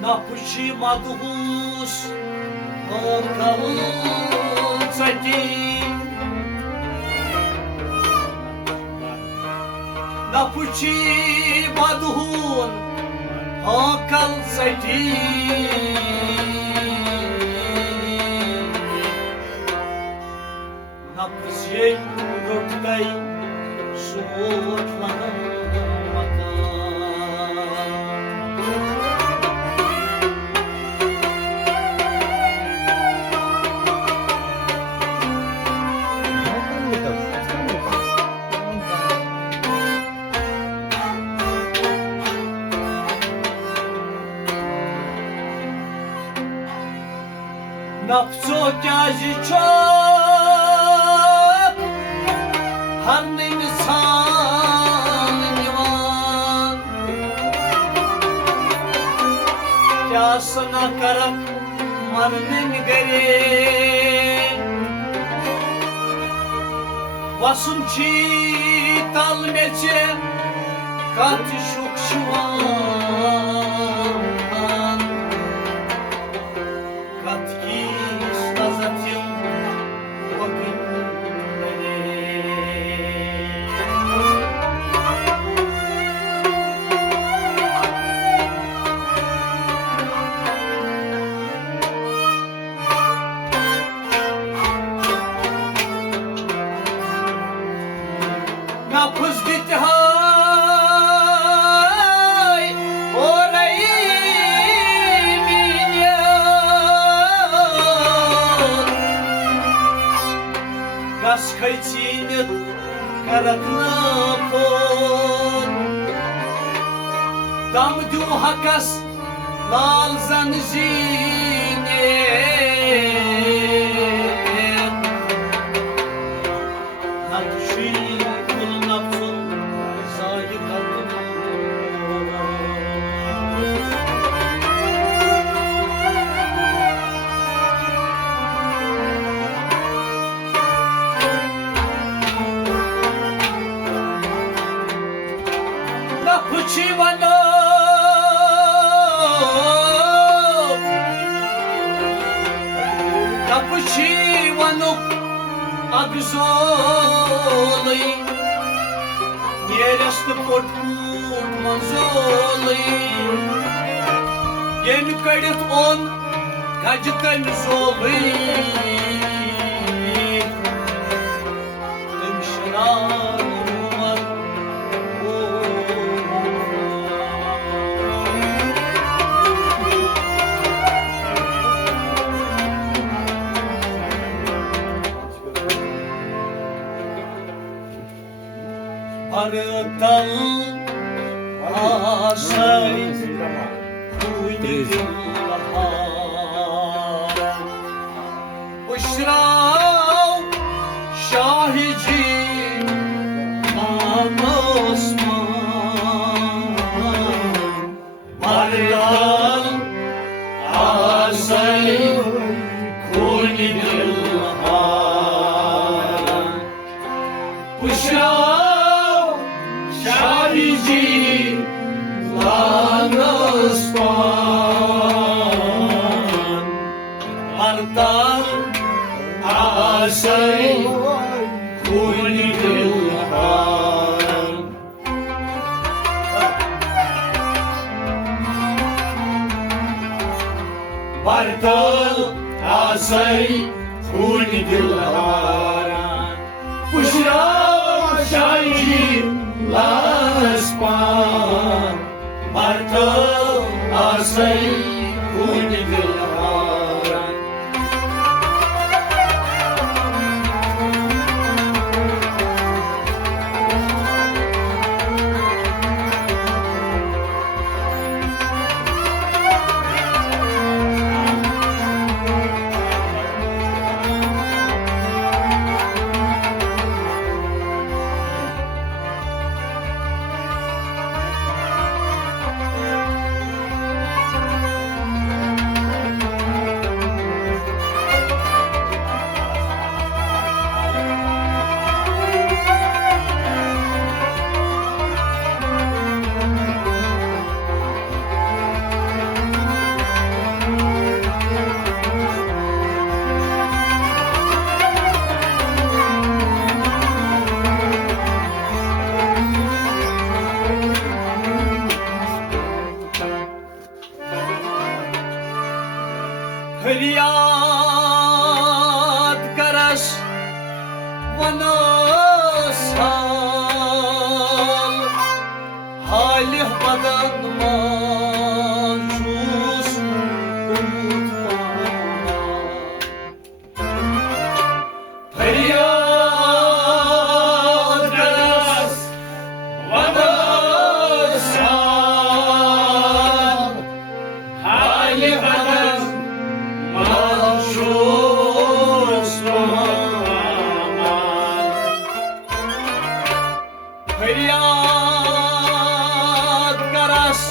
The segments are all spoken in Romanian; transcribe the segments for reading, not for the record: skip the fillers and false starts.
Napuci madhus kalcati Napuci madhun kalcati Napsyen gurtai sotlan Napso kyaji çok Harnin sanıvan Kyasana karak marnin gare Vasunchi talmeçe kat şukşuvan Katki stazatım Napız bitti hay orayı Gaskaytinit karaknapon Damdu hakas lal zanzinet Nakşi kulnapsun zayı kadın Napıçıvanok agzolay Yerestı portkut manzolay Yeni kaydet on gacıkan zolay Demişler umar Arıtal asay Uydillah Uşrav şahici Osman Arıtal asay Uydillah Uşrav şahici Osman Artal asay Kulilhan Artal asay Kulilhan Pushrav şahici Laspan Artal asay Kulilhan फरियाद करास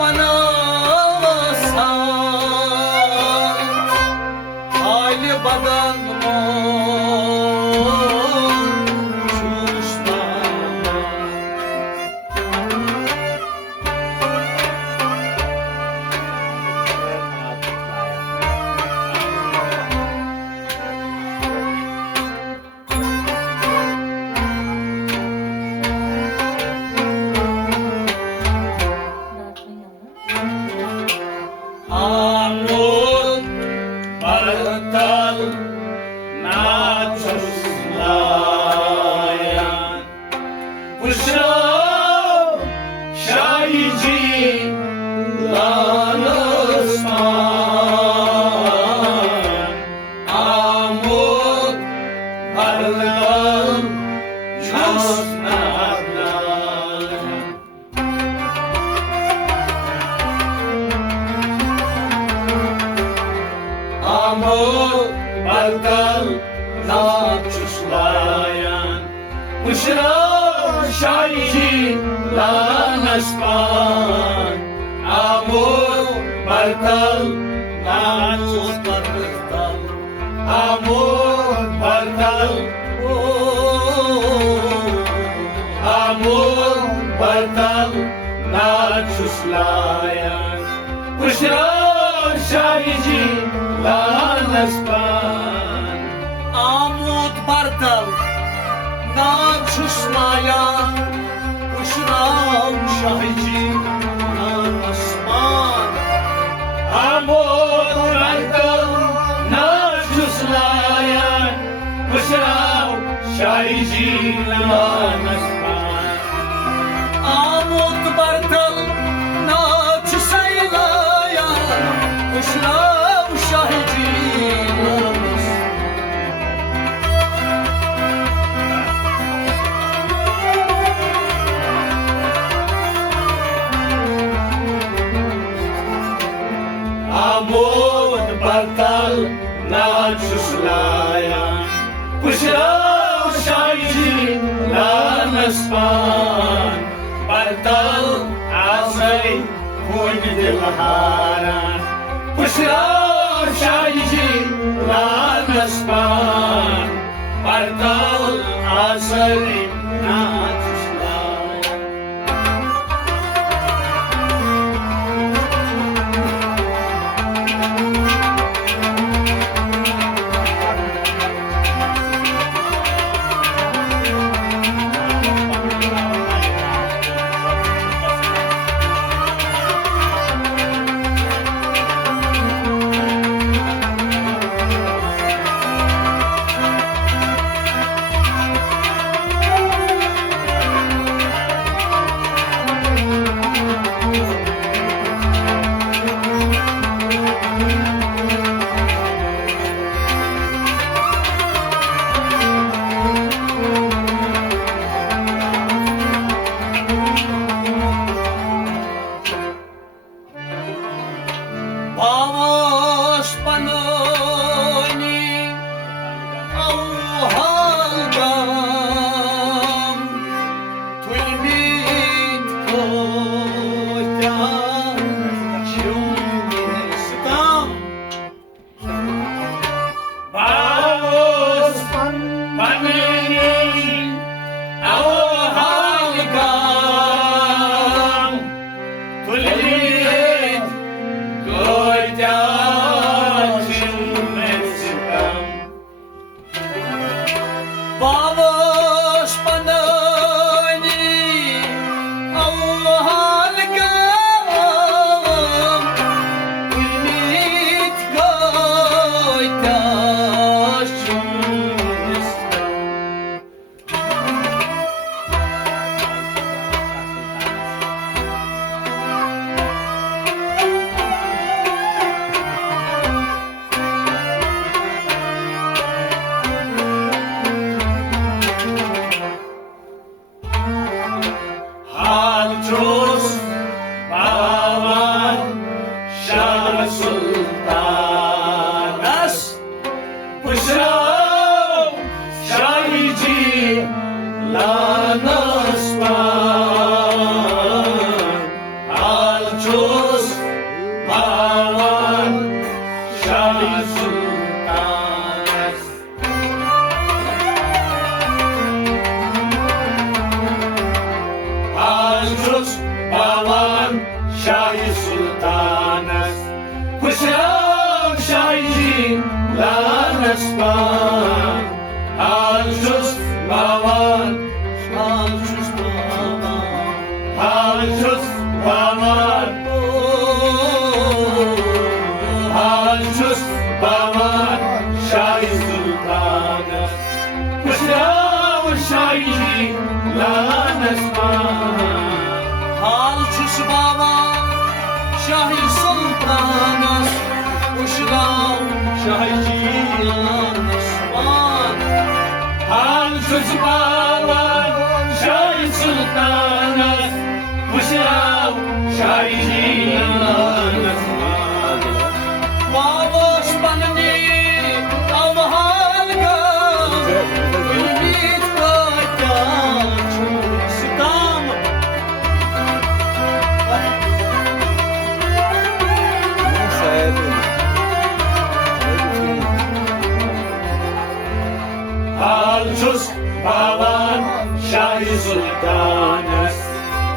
मनसा hali badan Amut bartal naçuslayan Pışrav şahici lanısman Amut bartal naçuslayan Amut bartal naçuslayan Pışrav şahici lanısman Amut bartal naçuslayan Amut bartal Amut bartal naçuslayan Pışrav şahici lanısman Amut bartal naçuslayan Pışrav şahici lanısman Amut bartal naçuslayan Pışrav şahici lanısman Amut bartal naçuslayan Pışrav şahici lanısman Amut bartal naçuslayan Pışrav şahici lanısman Bartal asay kudilharan Pışrav şahici lanısman Bartal asay naçuslayan Alçus baba Alçus baman, alçus baman, Şahi Sultanı. Kuşrav şahi lan esman. Alçus baba Şahi Sultanız Uşlav Şahiciyan Osman Alçus baman, Şahi Sultanı. Kuşrav şahi lan esman. Baboş banını avhalga Ümit kaytan Sıkam Alçus baban Şahi Sultanı.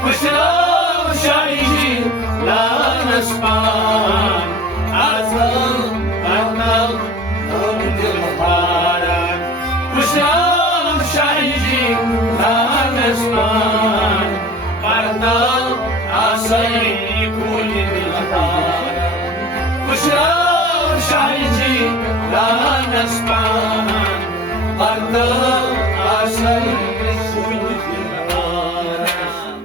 Kuşrav şahi lan esman. Azal bakal öldür haram. Kuşrav şahi lan esman. Bardal asayı kulil haram. Kuşrav şahi lan esman. Bardal asayı kulil haram.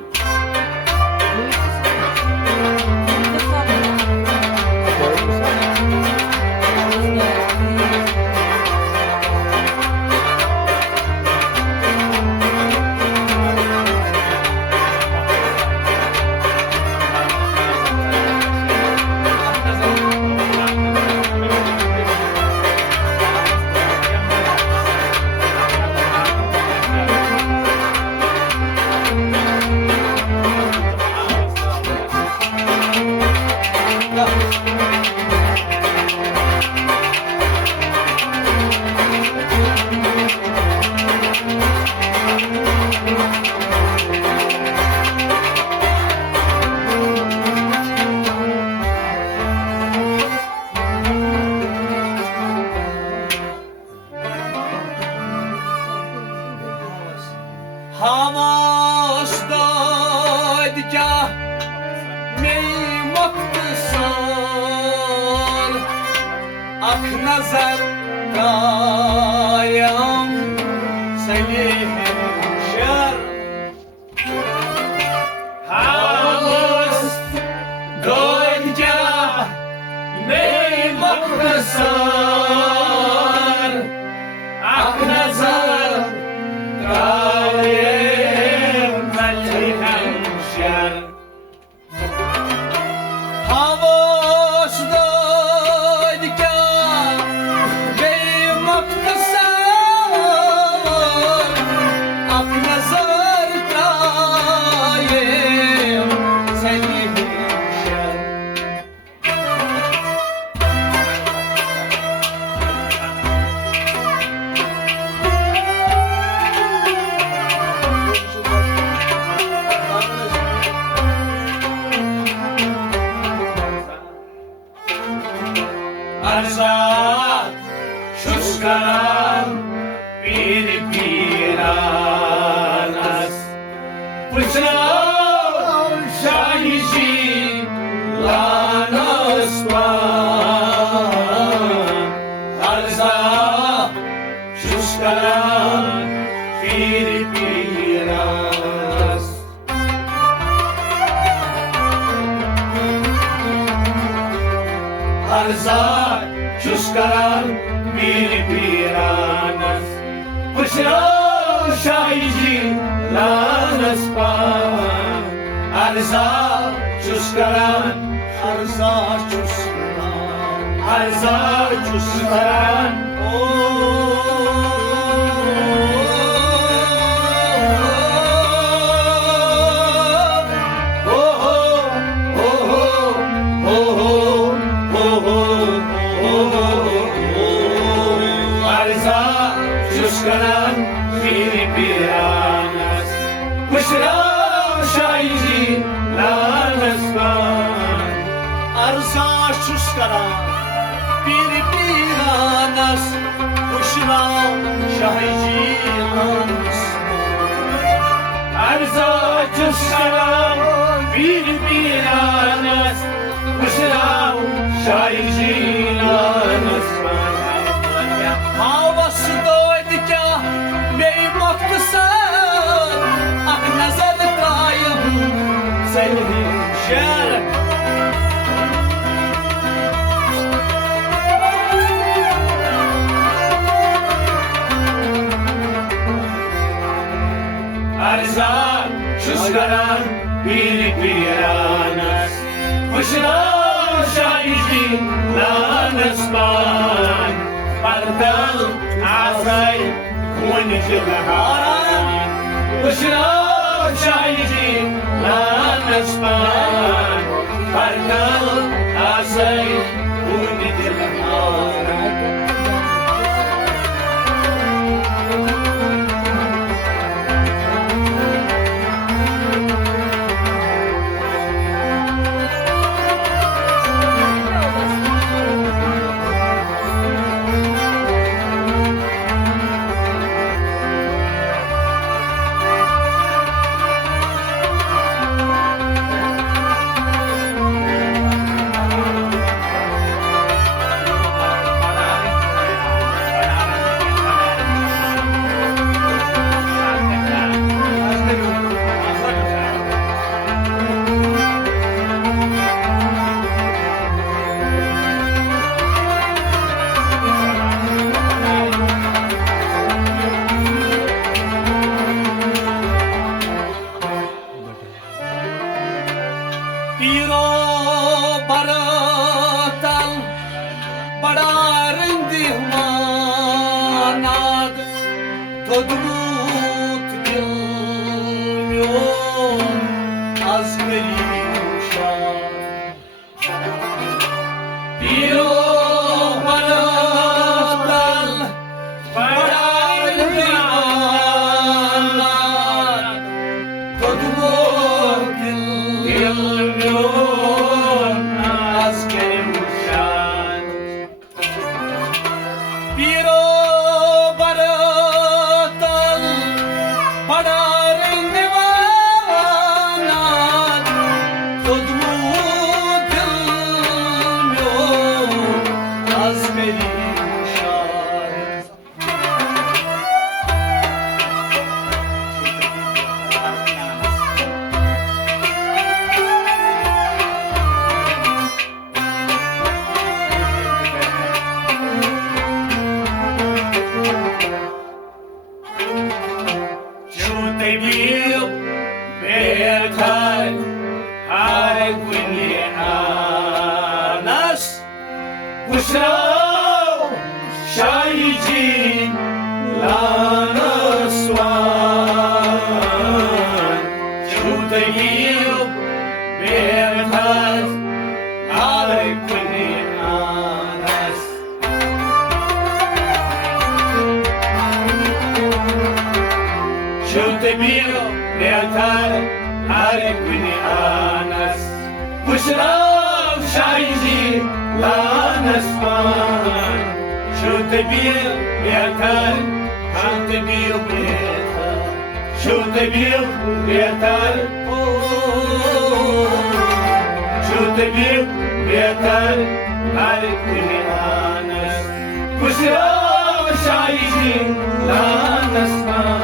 Hamasdadgah meymaktisar Ak nazar dayam Selim şer Havuz doyca meymak kısar. Ak nazar daim melihem şer. Hamasdadgah meymaktisar Ak nazar dayam Selim şer Arza şuskaran bir piranas. Bıçağı şahici lan Osman. Arza şuskaran bir piranas. Arza şuskaran bir piranas. Bıçağı şahici lan Osman. Arza şuskaran, Arza çuşkan arza şuskaran. Arza şuskaran bir piranas. Bıçağı şahici lan Osman. Arza çuşkan bir piranas Kuşla şahici ansın çus karan bir bir anas Kuşrav şaircilanız Havası doydu ki beymak kısan Ah nazar kayım senin şer Arzan çus karan bir bir anas Kuşrav şaircilanız Bardal azay ونجلهان وشراب شايجي لا نسمان بردل عزي ونجلهان Piro baratal badarindi manad Todmut bilmiyor az perişan Piro baratal badarindi manad Todmut bilmiyor askeri uçan Piro baratal badarın divanat Todmut bilmiyor az perişan Чути біл бетай Ареквіні анас Кушрав шайджі ланасван Чути біл бетай Ареквіні анас Чути біл бетай Ареквіні анас Кушрав шайджі ланасван Чути біл бетай Чути біл бетай Чути біл бетай Чути біл бетай Ареквіні анас Кушрав шайджі ланасван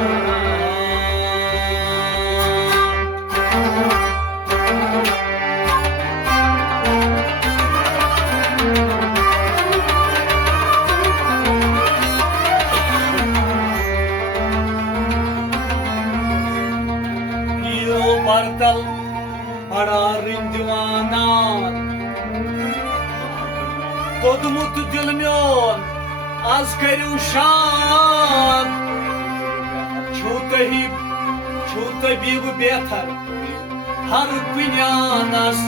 Piro bardal badarın divanat Todmut bilmiyor az perişan Çute bir beter har kvinyanas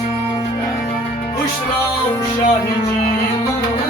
Uşrav şahici